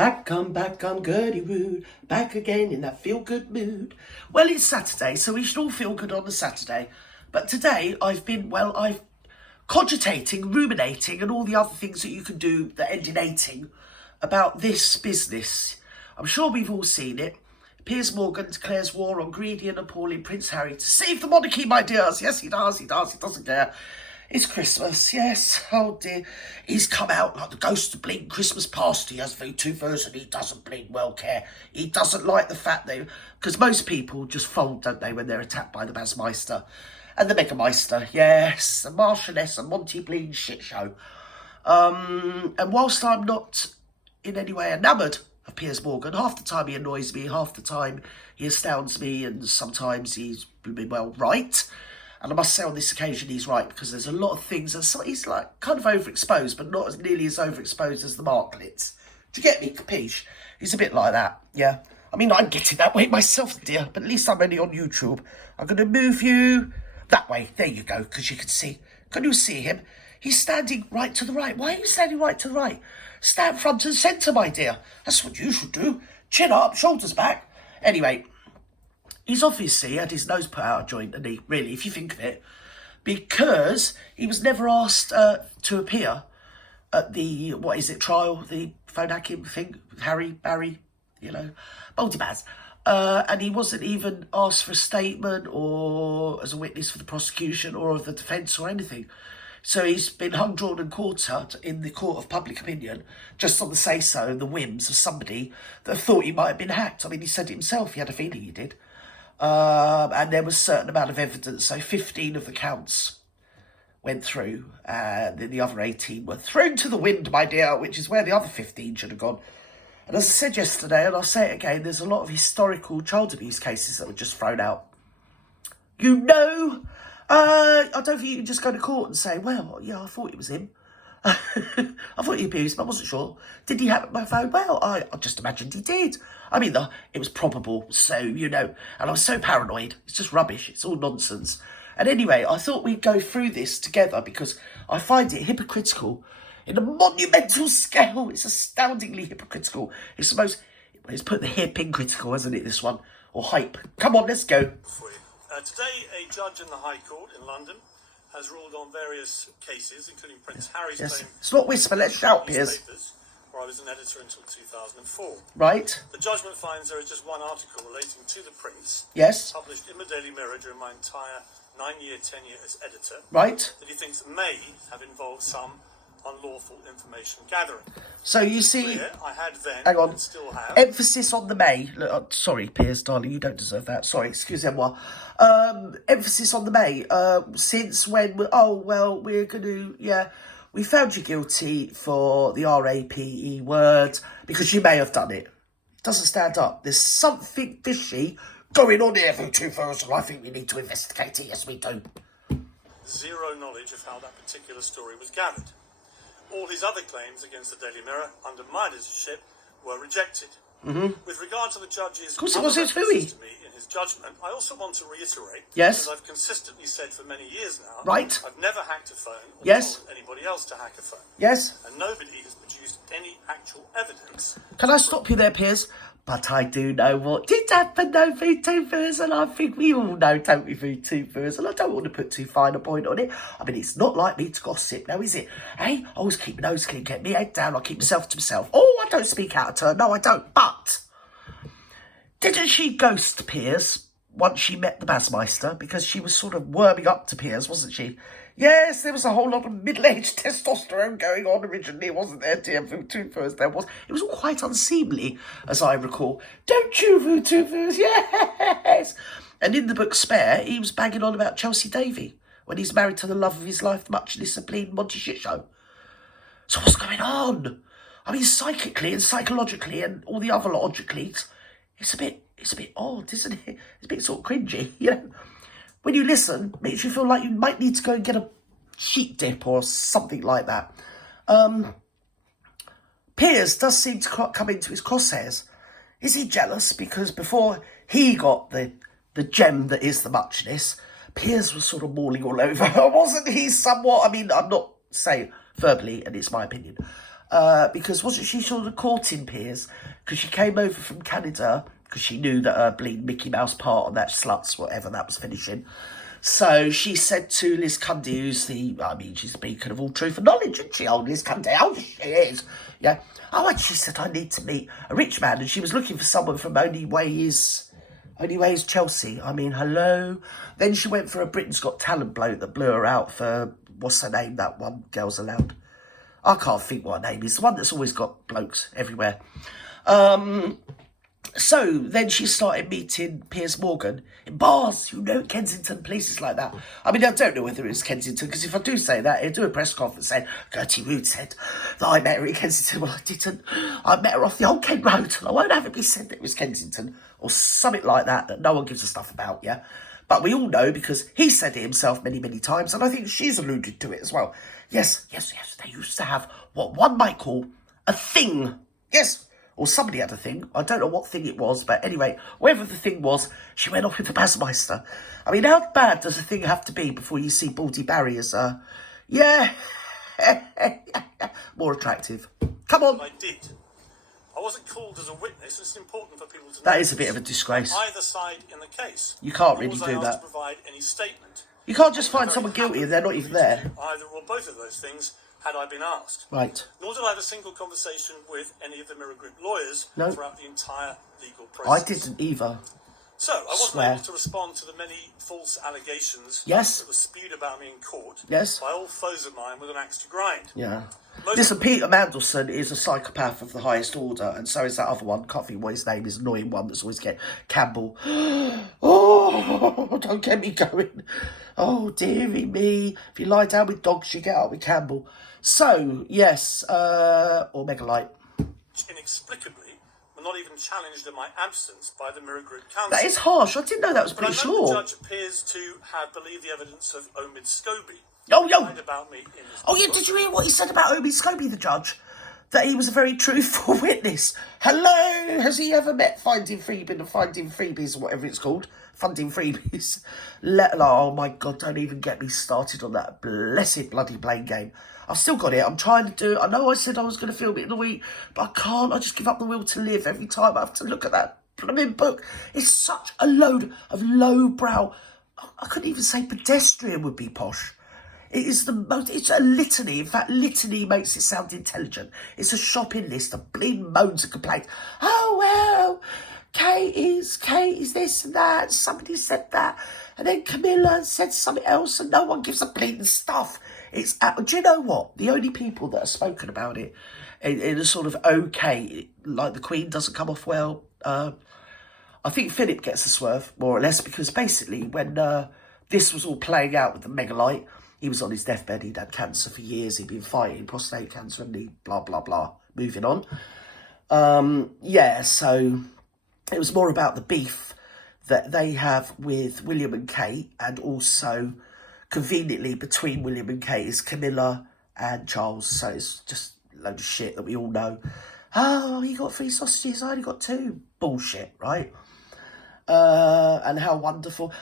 Back on Gertie Rude, back again in that feel-good mood. Well, it's Saturday, so we should all feel good on a Saturday. But today I've cogitating, ruminating, and all the other things that you can do that end in ating about this business. I'm sure we've all seen it. Piers Morgan declares war on greedy and appalling Prince Harry to save the monarchy, my dears. Yes, he does, he doesn't care. It's Christmas, yes, oh dear. He's come out like the ghost of bling Christmas past. He has VTubers and he doesn't bling well care. He doesn't like the fact that, because most people just fold, don't they, when they're attacked by the Basmeister and the Megameister, yes, the Marchioness and Monty Bling shit show. And whilst I'm not in any way enamoured of Piers Morgan, half the time he annoys me, half the time he astounds me, and sometimes he's been well right. And I must say on this occasion he's right, because there's a lot of things that he's like kind of overexposed, but not as nearly as overexposed as the Marklets. To get me, capiche? He's a bit like that, yeah. I mean, I'm getting that way myself, dear, but at least I'm only on YouTube. I'm going to move you that way. There you go, because you can see. Can you see him? He's standing right to the right. Why are you standing right to the right? Stand front and centre, my dear. That's what you should do. Chin up, shoulders back. Anyway, he's obviously had his nose put out of joint, and he really, if you think of it, because he was never asked to appear at the, trial, the phone hacking thing, Barry, Baldy-Baz. And he wasn't even asked for a statement or as a witness for the prosecution or of the defence or anything. So he's been hung, drawn and quartered in the court of public opinion just on the say-so and the whims of somebody that thought he might have been hacked. I mean, he said it himself, he had a feeling he did. And there was a certain amount of evidence, so 15 of the counts went through, and then the other 18 were thrown to the wind, my dear, which is where the other 15 should have gone. And as I said yesterday, and I'll say it again, there's a lot of historical child abuse cases that were just thrown out. I don't think you can just go to court and say, well, yeah, I thought it was him. I thought he abused him, I wasn't sure. Did he have my phone? Well, I just imagined he did. I mean, it was probable, so, and I was so paranoid. It's just rubbish. It's all nonsense. And anyway, I thought we'd go through this together because I find it hypocritical in a monumental scale. It's astoundingly hypocritical. It's put the hip in critical, hasn't it, this one? Or hype. Come on, let's go. Today, a judge in the High Court in London has ruled on various cases, including Prince Harry's claim. It's not whisper, let's shout, Piers. Where I was an editor until 2004. Right. The judgment finds there is just one article relating to the Prince. Yes. Published in the Daily Mirror during my entire 9-year tenure as editor. Right. That he thinks may have involved some unlawful information gathering. So you see, I had then, hang on, and still have. Emphasis on the may. Look, sorry, Piers, darling, you don't deserve that. Sorry, excusez-moi. Emphasis on the may. Since when? We're going to, we found you guilty for the RAPE word because you may have done it. It doesn't stand up. There's something fishy going on here, VTubers, and I think we need to investigate it. Yes, we do. Zero knowledge of how that particular story was gathered. All his other claims against the Daily Mirror under my editorship were rejected. Mm-hmm. With regard to the judge's to me in his judgment, I also want to reiterate, yes, as I've consistently said for many years now, right, I've never hacked a phone or yes, told anybody else to hack a phone. Yes. And nobody has produced any actual evidence. Can I stop you there, Piers? But I do know what did happen, though, VTubers, and I think we all know, don't we, VTubers? And I don't want to put too fine a point on it. I mean, it's not like me to gossip, now, is it? Hey, I always keep my nose clean, get me head down, I keep myself to myself. Oh, I don't speak out of turn, no, I don't. But didn't she ghost Piers once she met the Basmeister? Because she was sort of worming up to Piers, wasn't she? Yes, there was a whole lot of middle-aged testosterone going on originally, wasn't there, dear VTubers? There was. It was all quite unseemly, as I recall. Don't you, VTubers? Yes! And in the book Spare, he was banging on about Chelsea Davy when he's married to the love of his life, much disciplined Monty shit show. So what's going on? I mean, psychically and psychologically and all the other logically, it's a bit odd, isn't it? It's a bit sort of cringy, When you listen, it makes you feel like you might need to go and get a sheep dip or something like that. Piers does seem to come into his crosshairs. Is he jealous? Because before he got the gem that is the muchness, Piers was sort of mauling all over her, wasn't he, somewhat? I mean, I'm not saying verbally, and it's my opinion. because wasn't she sort of courting Piers? Because she came over from Canada because she knew that her bleeding Mickey Mouse part on that Sluts, whatever that was finishing. So she said to Liz Cundy, who's she's the beacon of all truth and knowledge, isn't she, old Liz Cundy? Oh, she is. Yeah. Oh, and she said, I need to meet a rich man. And she was looking for someone from Only Way is Chelsea. I mean, hello. Then she went for a Britain's Got Talent bloke that blew her out for, what's her name, that one, Girls Aloud. I can't think what her name is. The one that's always got blokes everywhere. So then she started meeting Piers Morgan in bars, Kensington, places like that. I mean, I don't know whether it's Kensington, because if I do say that, he'll do a press conference saying, Gertie Rood said that I met her in Kensington. Well, I didn't. I met her off the Old Kent Road, and I won't have it be said that it was Kensington, or something like that no one gives a stuff about, yeah? But we all know, because he said it himself many, many times, and I think she's alluded to it as well. Yes, they used to have what one might call a thing. Yes, or somebody had a thing. I don't know what thing it was, but anyway, whatever the thing was, she went off with the Bassmeister. I mean, how bad does a thing have to be before you see Baldy Barry as, more attractive? Come on. I did. I wasn't called as a witness. It's important for people to know. That is a bit of a disgrace. Either side in the case. You can't really do I that. To provide any statement. You can't just find someone guilty and they're not even there. Either or both of those things, had I been asked. Right. Nor did I have a single conversation with any of the Mirror Group lawyers throughout the entire legal process. I didn't either. So, I wasn't able to respond to the many false allegations that were spewed about me in court by old foes of mine with an axe to grind. Yeah. Listen, Peter Mandelson is a psychopath of the highest order, and so is that other one. Can't think what his name is, annoying one that's always getting Campbell. Oh, don't get me going. Oh, dearie me. If you lie down with dogs, you get up with Campbell. So, yes, or Megalite. Inexplicably, were not even challenged in my absence by the Mirror Group Council. That is harsh. I didn't know that was pretty short. The judge appears to have believed the evidence of OMID SCOBIE. About me in his Did you hear what he said about OMID SCOBIE, the judge? That he was a very truthful witness. Hello? Has he ever met Finding Freebie or Finding Freebies or whatever it's called? Funding Freebies. Oh my God, don't even get me started on that blessed bloody blame game. I've still got it. I'm trying to do it. I know I said I was going to film it in a week, but I can't. I just give up the will to live every time I have to look at that blooming book. It's such a load of lowbrow. I couldn't even say pedestrian would be posh. It is it's a litany. In fact, litany makes it sound intelligent. It's a shopping list of bleeding moans and complaints. Oh, well, Kate is this and that. Somebody said that. And then Camilla said something else and no one gives a bleeding stuff. Do you know what? The only people that have spoken about it in a sort of like the Queen doesn't come off well. I think Philip gets a swerve, more or less, because basically when this was all playing out with the Megalite, he was on his deathbed, he'd had cancer for years, he'd been fighting prostate cancer and he blah, blah, blah. Moving on. So it was more about the beef that they have with William and Kate, and also conveniently between William and Kate is Camilla and Charles. So it's just a load of shit that we all know. Oh, you got 3 sausages, I only got 2. Bullshit, right? And how wonderful.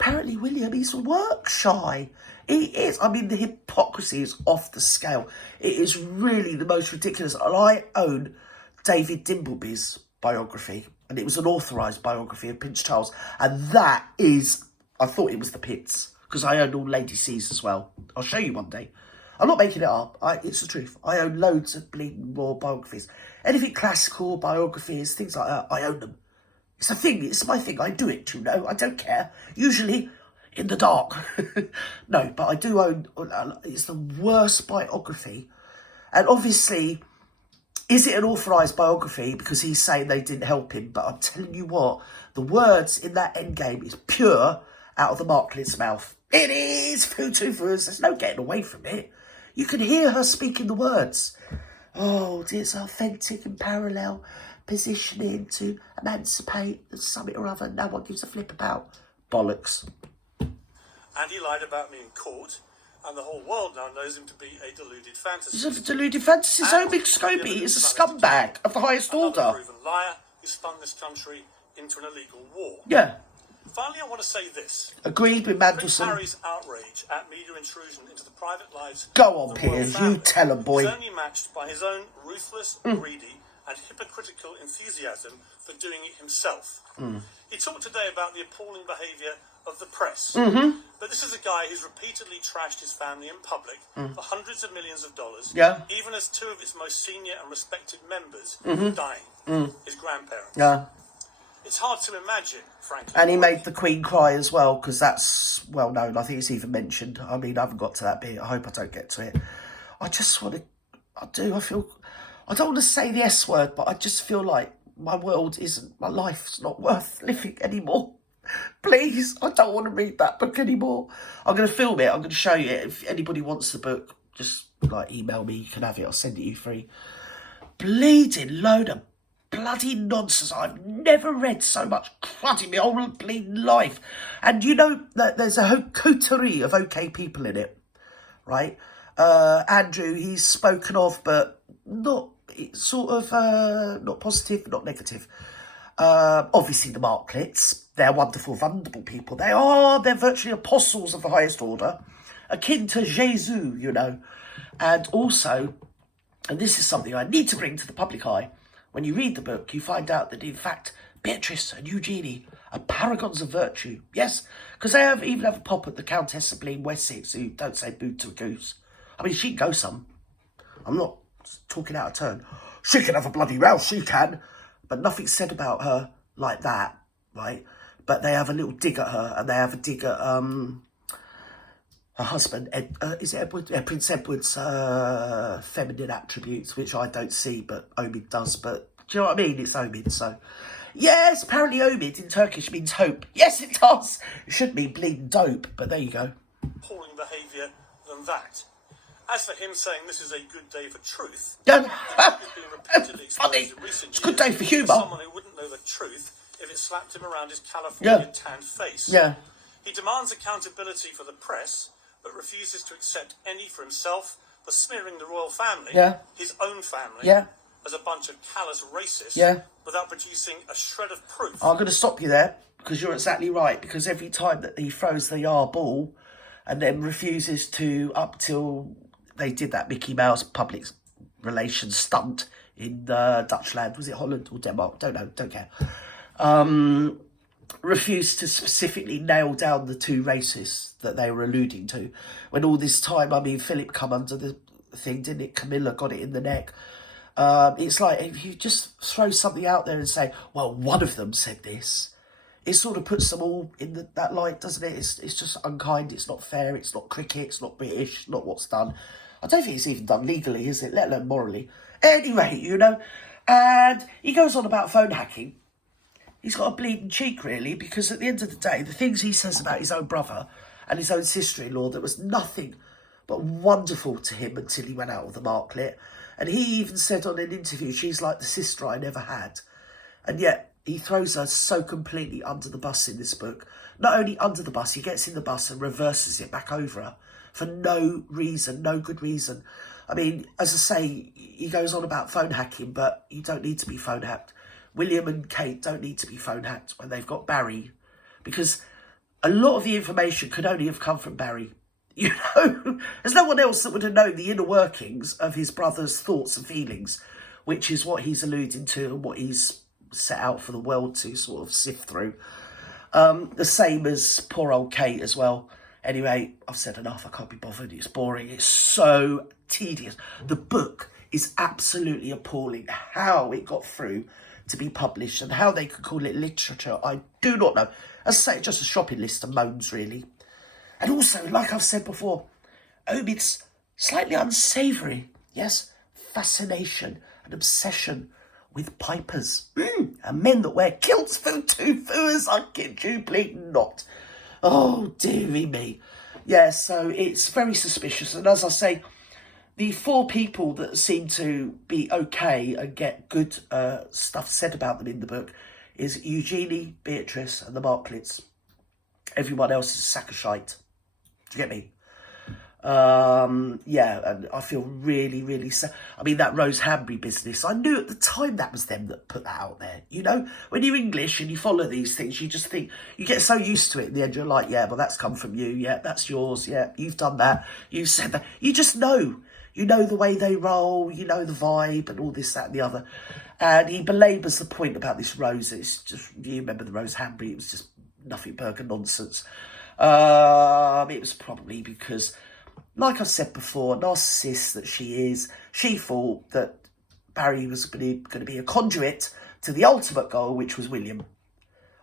Apparently William is work shy. He is. I mean, the hypocrisy is off the scale. It is really the most ridiculous. And I own David Dimbleby's biography, and it was an authorised biography of Prince Charles. And that is, I thought it was the pits, because I own all Lady C's as well. I'll show you one day. I'm not making it up. It's the truth. I own loads of bleeding raw biographies. Anything classical, biographies, things like that, I own them. It's a thing. It's my thing. I do it, I don't care. Usually in the dark. No, but I do own... It's the worst biography. And obviously, is it an authorised biography because he's saying they didn't help him? But I'm telling you what, the words in that Endgame is pure out of the Marklet's mouth. It is food to foods. There's no getting away from it. You can hear her speaking the words. Oh, it's authentic and parallel positioning to emancipate something or other. No one gives a flip about. Bollocks. And he lied about me in court, and the whole world now knows him to be a deluded fantasy. He's a deluded fantasy. So big Scobie is a scumbag of the highest order. Another proven liar who spun this country into an illegal war. Yeah. Finally, I want to say this. Agreed with Prince Mandelson. Harry's outrage at media intrusion into the private lives Go on, of the royal Piers, family you tell 'em, boy. is only matched by his own ruthless, greedy and hypocritical enthusiasm for doing it himself. He talked today about the appalling behaviour of the press. But this is a guy who's repeatedly trashed his family in public for hundreds of millions of dollars, even as two of its most senior and respected members dying, his grandparents. Yeah. It's hard to imagine, frankly. And he made the Queen cry as well, because that's well known. I think it's even mentioned. I mean, I haven't got to that bit. I hope I don't get to it. I just want to... I don't want to say the S word, but I just feel like my world isn't... My life's not worth living anymore. Please, I don't want to read that book anymore. I'm going to film it. I'm going to show you it. If anybody wants the book, just like email me. You can have it. I'll send it you free. Bleeding load of bloody nonsense. I've never read so much crud in my whole bleeding life. And you know that there's a whole coterie of okay people in it, right? Andrew, he's spoken of, but not sort of not positive, not negative. Obviously the Marklets, they're wonderful, wonderful people. They're virtually apostles of the highest order, akin to Jesus, you know. And also, and this is something I need to bring to the public eye, when you read the book, you find out that, in fact, Beatrice and Eugenie are paragons of virtue. Yes, because they even have a pop at the Countess of Bleem Wessex, who don't say boo to a goose. I mean, she can go some. I'm not talking out of turn. She can have a bloody row, she can. But nothing's said about her like that, right? But they have a little dig at her, and they have a dig at her husband, is it Edward? Prince Edward's feminine attributes, which I don't see, but OMID does. But do you know what I mean? It's OMID, so... Yes, apparently OMID in Turkish means hope. Yes, it does. It should mean bleeding dope, but there you go. Appalling behaviour than that. As for him saying this is a good day for truth, Don't... it's been repeatedly exposed Funny. in recent It's a good years day for humour. Someone who wouldn't know the truth if it slapped him around his Californian tanned face. Yeah. He demands accountability for the press, but refuses to accept any for himself for smearing the royal family, his own family, as a bunch of callous racists, without producing a shred of proof. I'm going to stop you there, because you're exactly right, because every time that he throws the ball and then refuses to, up till they did that Mickey Mouse public relations stunt in Dutchland, was it Holland or Denmark? Don't know, don't care. Refused to specifically nail down the two racists that they were alluding to. When all this time, I mean, Philip come under the thing, didn't it? Camilla got it in the neck. It's like, if you just throw something out there and say, well, one of them said this, it sort of puts them all in that light, doesn't it? It's just unkind, it's not fair, it's not cricket, it's not British, not what's done. I don't think it's even done legally, is it? Let alone morally. Anyway, you know, and he goes on about phone hacking. He's got a bleeding cheek, really, because at the end of the day, the things he says about his own brother and his own sister-in-law, that was nothing but wonderful to him until he went out with the Marklet. And he even said on an interview, she's like the sister I never had. And yet, he throws her so completely under the bus in this book. Not only under the bus, he gets in the bus and reverses it back over her for no reason, no good reason. I mean, as I say, he goes on about phone hacking, but you don't need to be phone hacked. William and Kate don't need to be phone hacked when they've got Barry, because a lot of the information could only have come from Barry. You know, there's no one else that would have known the inner workings of his brother's thoughts and feelings, which is what he's alluding to and what he's set out for the world to sort of sift through. The same as poor old Kate as well. Anyway, I've said enough. I can't be bothered. It's boring. It's so tedious. The book is absolutely appalling. How it got through to be published and how they could call it literature, I do not know. As I say, just a shopping list of moans, really. And also, like I've said before, OMID's slightly unsavoury. Yes, fascination and obsession with pipers. And men that wear kilts for two-foos, I kid you, bleeding not. Oh, dearie me. Yeah, so it's very suspicious. And as I say, the four people that seem to be okay and get good stuff said about them in the book is Eugenie, Beatrice and the Marklets. Everyone else is a sack of shite. Do you get me? Yeah, and I feel really, really sad. I mean, that Rose Hambury business, I knew at the time that was them that put that out there. You know, when you're English and you follow these things, you just think, you get so used to it in the end, you're like, yeah, well, that's come from you. Yeah, that's yours. Yeah, you've done that. You said that. You just know. You know the way they roll, you know the vibe and all this, that and the other. And he belabours the point about this Rose. It's just, you remember the Rose Hambury, it was just nothing burger nonsense. It was probably because, like I said before, narcissist that she is, she thought that Barry was going to be a conduit to the ultimate goal, which was William.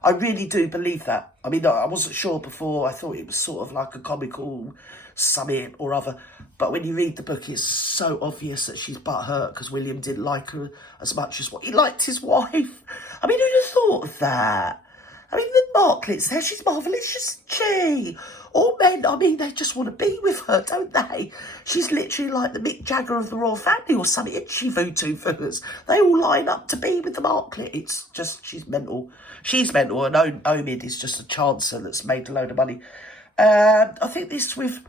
I really do believe that. I mean, I wasn't sure before. I thought it was sort of like a comical summit or other. But when you read the book, it's so obvious that she's butthurt because William didn't like her as much as what he liked his wife. I mean, who'd have thought of that? I mean, the Marklets there, she's marvellous, isn't she? All men, I mean, they just want to be with her, don't they? She's literally like the Mick Jagger of the royal family or something, isn't she, Voodoo Footers? They all line up to be with the Marklet. It's just, she's mental. She's mental, and OMID is just a chancer that's made a load of money. I think this with,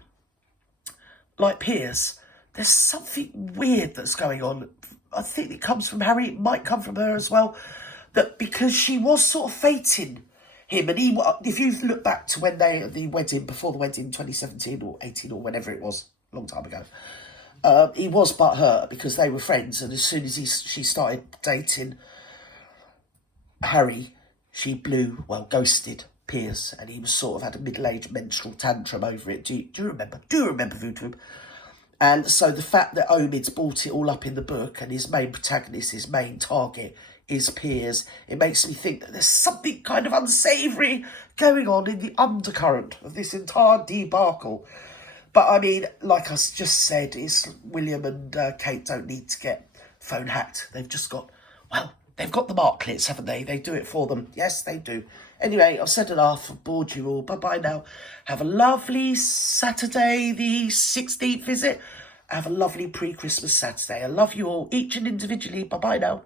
like Piers, there's something weird that's going on. I think it comes from Harry, it might come from her as well, that because she was sort of fating him, and he, if you look back to when the wedding, before the wedding, 2017 or 18 or whenever it was, a long time ago, he was butthurt because they were friends, and as soon as she started dating Harry, she ghosted Piers, and he was sort of had a middle-aged menstrual tantrum over it. Do you remember? Do you remember Voodoo? And so the fact that Omid's brought it all up in the book, and his main protagonist, his main target, is Piers, it makes me think that there's something kind of unsavoury going on in the undercurrent of this entire debacle. But I mean, like I just said, it's William and Kate don't need to get phone hacked. They've just got, well, they've got the Marklets, haven't they? They do it for them. Yes, they do. Anyway, I've said enough. I've bored you all. Bye-bye now. Have a lovely Saturday, the 16th, is it? Have a lovely pre-Christmas Saturday. I love you all, each and individually. Bye-bye now.